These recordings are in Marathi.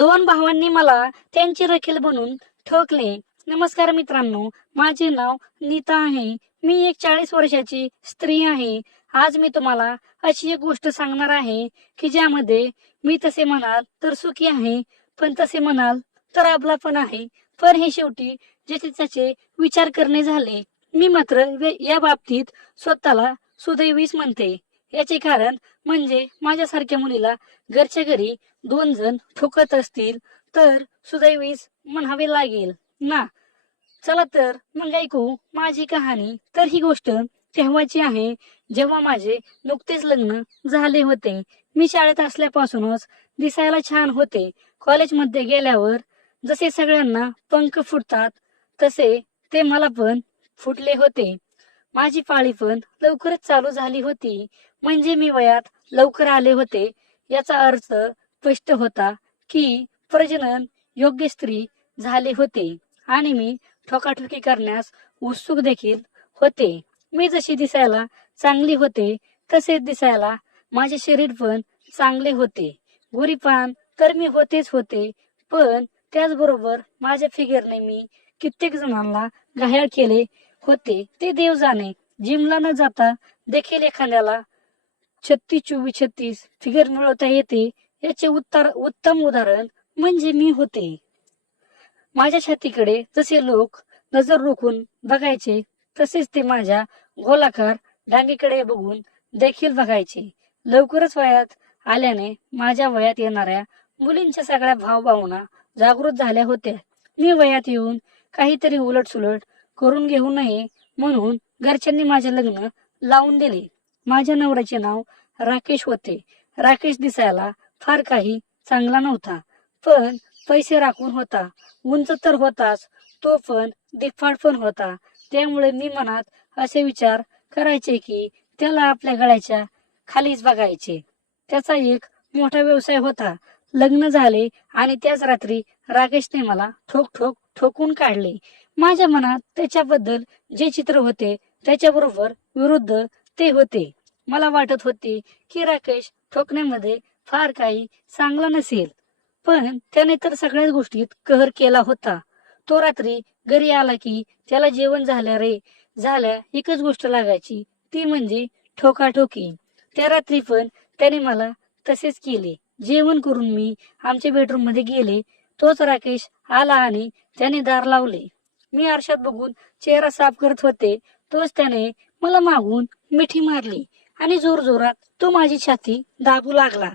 दोन भावांनी मला त्यांची रखील बनून ठोकले. नमस्कार मित्रांनो माझे नाव नीता आहे. मी एक चाळीस वर्षाची स्त्री आहे. आज मी तुम्हाला अशी एक गोष्ट सांगणार आहे की ज्यामध्ये मी तसे म्हणाल तर सुखी आहे पण तसे म्हणाल तर आपला पण आहे. पण हे शेवटी ज्याचे त्याचे विचार करणे झाले. मी मात्र या बाबतीत स्वतःला सुदैवीच म्हणते. याचे कारण म्हणजे माझ्यासारख्या मुलीला घरच्या घरी दोन जण ठोकत असतील तर सुदैवीच म्हणावे लागेल. ना? चला तर मग ऐकू माझी कहाणी. तर ही गोष्ट तेव्हाची आहे. जेव्हा माझे नुकतेच लग्न झाले होते मी शाळेत असल्यापासूनच दिसायला छान होते. कॉलेजमध्ये गेल्यावर जसे सगळ्यांना पंख फुटतात तसे ते मला पण फुटले होते. माझी पाळी पण लवकरच चालू झाली होती. म्हणजे मी वयात लवकर आले होते. याचा अर्थ स्पष्ट होता की प्रजनन योग्य स्त्री झाले होते. आणि मी ठोकाठोकी करण्यास उत्सुक देखील होते. मी जशी दिसायला चांगली होते तसेच दिसायला माझे शरीर पण चांगले होते. गोरीपान तर मी होतेच होते. पण त्याचबरोबर माझ्या फिगरने मी कित्येक जणांना घायाळ केले. होते. ते देव जाणे. जिमला न जाता देखील एखाद्याला छत्तीस चोवीस छत्तीस फिगर मिळवता येते. याचे उत्तर उत्तम उदाहरण म्हणजे मी होते. माझ्या छातीकडे जसे लोक नजर रोखून बघायचे तसेच ते माझ्या गोलाकार डांगीकडे बघून देखील बघायचे. लवकरच वयात आल्याने माझ्या वयात येणाऱ्या मुलींच्या सगळ्या भावभावना जागृत झाल्या होत्या. मी वयात येऊन काहीतरी उलटसुलट करून घेऊ नये म्हणून घरच्यांनी माझे लग्न लावून दिले. माझ्या नवऱ्याचे नाव राकेश होते. राकेश दिसायला फार काही चांगला नव्हता पण पैसे राखून होता. उंच तर होताच तो पण दिफाड पण होता. त्यामुळे मी मनात असे विचार करायचे की त्याला आपल्या गळ्याच्या खालीच बघायचे. त्याचा एक मोठा व्यवसाय होता. लग्न झाले आणि त्याच रात्री राकेशने मला ठोक ठोक ठोकून काढले. माझ्या मनात त्याच्याबद्दल जे चित्र होते त्याच्याबरोबर विरुद्ध ते होते. मला वाटत होते की राकेश ठोकण्यामध्ये फार काही चांगला नसेल. पण त्याने तर सगळ्याच गोष्टीत कहर केला होता. तो रात्री घरी आला की त्याला जेवण झाल्या रे. झाल्या एकच गोष्ट लागायची ती म्हणजे ठोकाठोकी. त्या रात्री पण त्याने मला तसेच केले. जेवण करून मी आमच्या बेडरूममध्ये गेले. तोच राकेश आला आणि त्याने दार लावले. मी आरशात बघून चेहरा साफ करत होते. तोच त्याने मला मागून मिठी मारली आणि जोर जोरात तो माझी छाती दाबू लागला.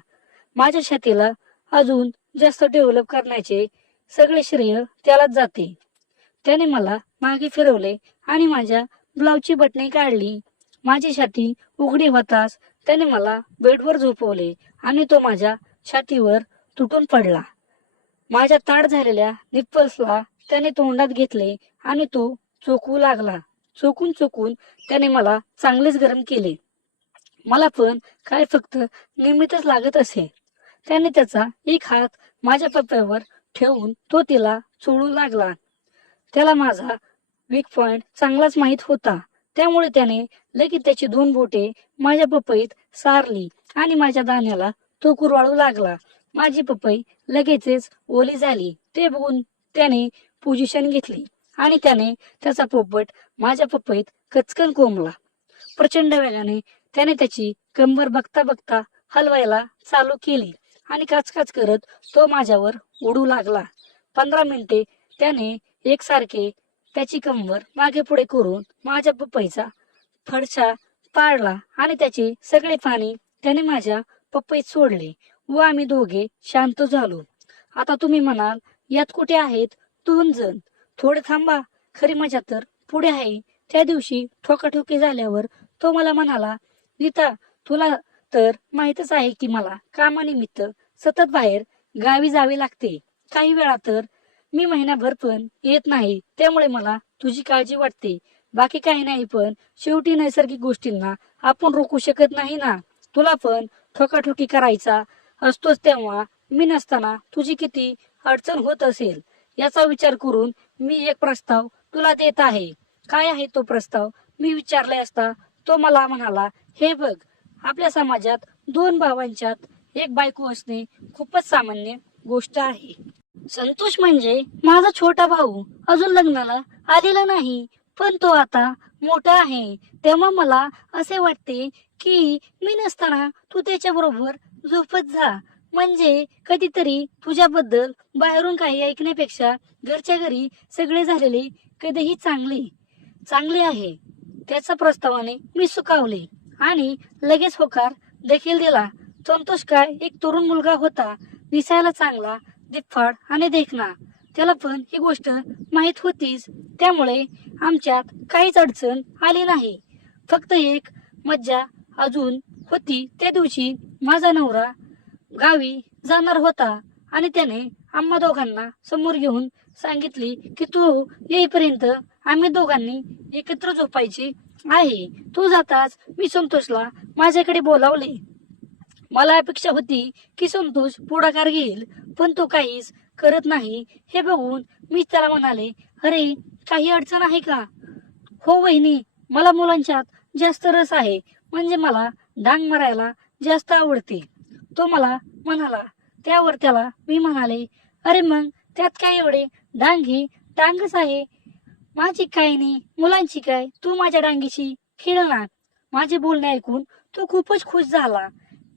माझ्या छातीला अजून जास्त डेव्हलप करण्याचे सगळे श्रेय त्यालाच जाते. त्याने मला मागे फिरवले आणि माझ्या ब्लाऊजची बटणे काढली. माझी छाती उघडी होताच त्याने मला बेडवर झोपवले आणि तो माझ्या छातीवर तुटून पडला. माझ्या ताट झालेल्या निप्पल्सला त्याने तोंडात घेतले आणि तो चोकू लागला. चोकून चोकून त्याने मला चांगलेच गरम केले. मला पण काय फक्त निमित्तच लागत असे. त्याने त्याचा एक हात माझ्या पप्प्यावर ठेवून तो तिला चोळू लागला. त्याला माझा वीक पॉइंट चांगलाच माहीत होता. त्यामुळे त्याने लगेच त्याची दोन बोटे माझ्या पपईत सारली आणि माझ्या दाण्याला तो कुरवाळू लागला. माझी पपई लगेचच ओली झाली. ते बघून त्याने पोझिशन घेतली आणि त्याने त्याचा पोपट माझ्या पप्पईत कचकन कोंबला. प्रचंड वेगाने त्याने त्याची कंबर बघता बघता हलवायला चालू केली आणि काचकाच करत तो माझ्यावर उडू लागला. पंधरा मिनिटे त्याने एकसारखे त्याची कंबर मागे पुढे करून माझ्या पपईचा फडशा पाडला आणि त्याचे सगळे पाणी त्याने माझ्या पपईत सोडले व आम्ही दोघे शांत झालो. आता तुम्ही म्हणाल यात कुठे आहेत दोन जण थोडे थांबा. खरी मजा तर पुढे आहे. त्या दिवशी ठोकाठोकी झाल्यावर तो मला म्हणाला नीता तुला तर माहीतच आहे की मला कामानिमित्त सतत बाहेर गावी जावे लागते. काही वेळा तर मी महिनाभर पण येत नाही. त्यामुळे मला तुझी काळजी वाटते. बाकी काही नाही पण शेवटी नैसर्गिक गोष्टींना आपण रोखू शकत नाही ना. तुला पण ठोकाठोकी करायचा असतोच तेव्हा मी नसताना तुझी किती अडचण होत असेल याचा विचार करून मी एक प्रस्ताव तुला देत आहे. काय आहे तो प्रस्ताव? मी विचारले असता तो मला म्हणाला हे बघ आपल्या समाजात दोन भावांच्यात एक बायको असणे खूपच सामान्य गोष्ट आहे. संतोष म्हणजे माझा छोटा भाऊ. अजून लग्नाला आलेला नाही पण तो आता मोठा आहे. तेव्हा मला असे वाटते की मी नसताना तू त्याच्या बरोबर झोपत जा. म्हणजे कधीतरी तुझ्याबद्दल बाहेरून काही ऐकण्यापेक्षा घरच्या घरी सगळे झालेले कधीही चांगले चांगले आहे त्याच्या प्रस्तावाने मी सुकावले आणि लगेच होकार देखील दिला. संतोष काय एक तरुण मुलगा होता दिसायला चांगला दिफाड आणि देखणा. त्याला पण ही गोष्ट माहीत होतीच. त्यामुळे आमच्यात काहीच अडचण आली नाही. फक्त एक मज्जा अजून होती. त्या दिवशी माझा नवरा गावी जाणार होता आणि त्याने आम्हा दोघांना समोर घेऊन सांगितली की तू येईपर्यंत आम्ही दोघांनी एकत्र झोपायचे आहे. तू जाताच मी संतोषला माझ्याकडे बोलावले. मला अपेक्षा होती की संतोष पुढाकार घेईल पण तो काहीच करत नाही. हे बघून मी त्याला म्हणाले अरे काही अडचण आहे का? हो वहिनी मला मुलांच्यात जास्त रस आहे. म्हणजे मला डांग मारायला जास्त आवडते. तो मला म्हणाला. त्यावर त्याला मी म्हणाले अरे मग त्यात काय एवढे? डांगी डांगच आहे माझी काय नाही मुलांची काय? तू माझ्या डांगीशी खेळणार. माझे बोलणे ऐकून तो खूपच खुश झाला.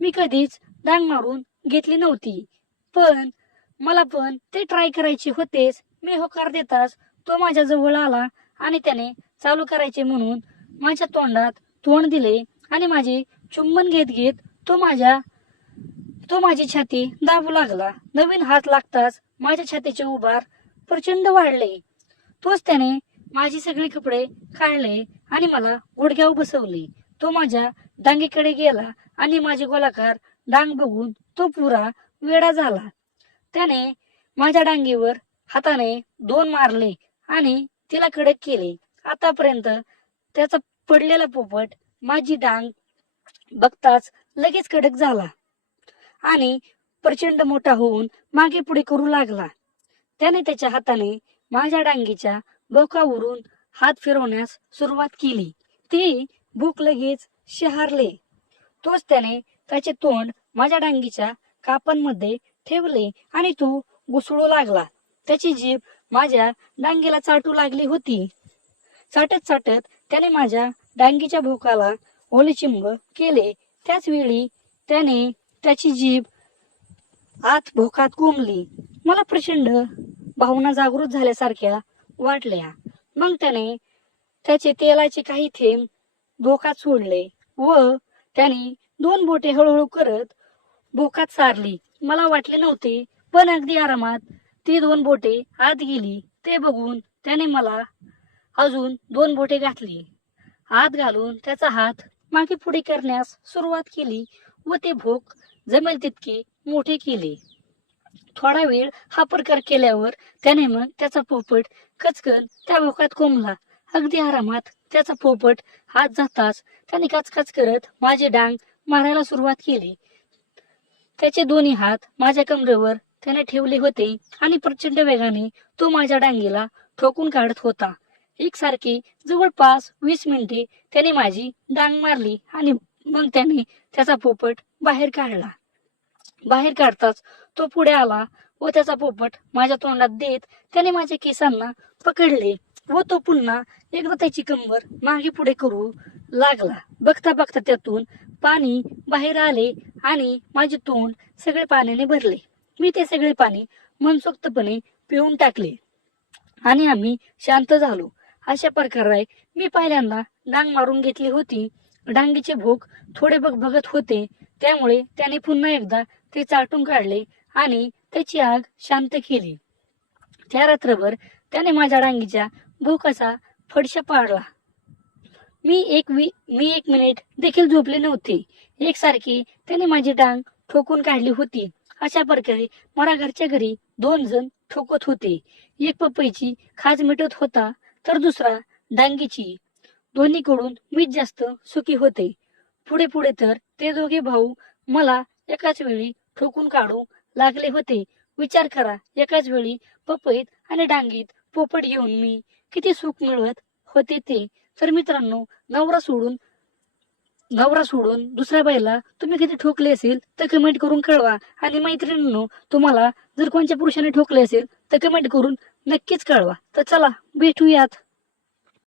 मी कधीच डांग मारून घेतली नव्हती. पण मला पण ते ट्राय करायचे होतेच. मी होकार देताच तो माझ्या जवळ आला आणि त्याने चालू करायचे म्हणून माझ्या तोंडात तोंड दिले आणि माझे चुंबन घेत घेत तो माझ्या तो माझी छाती दाबू लागला. नवीन हात लागताच माझ्या छातीचे उभार प्रचंड वाढले. तोच त्याने माझी सगळे कपडे काढले आणि मला गुडघ्यावर बसवले. तो माझ्या डांगीकडे गेला आणि माझे गोलाकार डांग बघून तो पुरा वेडा झाला. त्याने माझ्या डांगीवर हाताने दोन मारले आणि तिला कडक केले. आतापर्यंत त्याचा पडलेला पोपट माझी डांग बघताच लगेच कडक झाला. आणि प्रचंड मोठा होऊन मागे पुढे करू लागला. त्याने त्याच्या हाताने माझ्या डांगीच्या बोकावरून हात फिरवण्यास सुरुवात केली. ती भूक लगेच शहारले. तोच त्याने त्याचे तोंड माझ्या डांगीच्या कापांमध्ये ठेवले आणि तो घुसळू लागला. त्याची जीभ माझ्या डांगीला चाटू लागली होती. चाटत चाटत त्याने माझ्या डांगीच्या भोकाला ओलेचिंब केले. त्याच वेळी त्याने त्याची जीभ आत भोकात कोंबली. मला प्रचंड भावना जागृत झाल्यासारख्या वाटल्या. मग त्याने त्याचे तेलाचे काही थेंब भोकात सोडले व त्याने दोन बोटे हळूहळू करत भोकात सारली. मला वाटले नव्हते पण अगदी आरामात ती दोन बोटे आत गेली. ते बघून त्याने मला अजून दोन बोटे घातली. आत घालून त्याचा हात मागे पुढे करण्यास सुरुवात केली व ते भोक जमेल तितके मोठे केले. थोडा वेळ हा प्रकार केल्यावर त्याने मग त्याचा पोपट कचकन त्या भोकात कोंबला. अगदी आरामात त्याचा पोपट हात जाताच त्याने कचकच करत माझे डांग मारायला सुरुवात केली. त्याचे दोन्ही हात माझ्या कमरेवर त्याने ठेवले होते आणि प्रचंड वेगाने तो माझ्या डांगीला ठोकून काढत होता. एकसारखी जवळपास वीस मिनिटे त्याने माझी डांग मारली आणि मग त्याने त्याचा पोपट बाहेर काढला. बाहेर काढताच तो पुढे आला व त्याचा पोपट माझ्या तोंडात देत त्याने माझ्या केसांना पकडले व तो पुन्हा एकदा त्याची कंबर मागे पुढे करू लागला. बघता बघता त्यातून पाणी बाहेर आले आणि माझे तोंड सगळे पाण्याने भरले. मी ते सगळे पाणी मनसोक्तपणे पिऊन टाकले आणि आम्ही शांत झालो. अशा प्रकारे मी पहिल्यांदा डांग मारून घेतली होती. डांगीचे भोक थोडे बघ बघत होते. त्यामुळे त्याने पुन्हा एकदा ते चाटून काढले आणि त्याची आग शांत केली. त्या रात्रभर त्याने माझ्या रांगीच्या भूकाचा फडशा पाडला. मी एक वी, मी एक मिनिट देखील झोपले नव्हते. एकसारखी त्याने माझी डांग ठोकून काढली होती. अशा प्रकारे मला घरच्या घरी दोन जण ठोकत होते. एक पपईची खाज मिटत होता तर दुसरा डांगीची. दोन्हीकडून मीच जास्त सुखी होते. पुढे पुढे तर ते दोघे भाऊ मला एकाच वेळी ठोकून काढू लागले होते. विचार करा एकाच वेळी पपईत आणि डांगीत पोपट घेऊन मी किती सुख मिळवत होते ते. तर मित्रांनो नवरा सोडून नवरा सोडून दुसऱ्या बाईला तुम्ही किती ठोकले असेल तर कमेंट करून कळवा. आणि मैत्रिणींनो तुम्हाला जर कोणत्या पुरुषाने ठोकले असेल तर कमेंट करून नक्कीच कळवा. तर चला भेटूयात.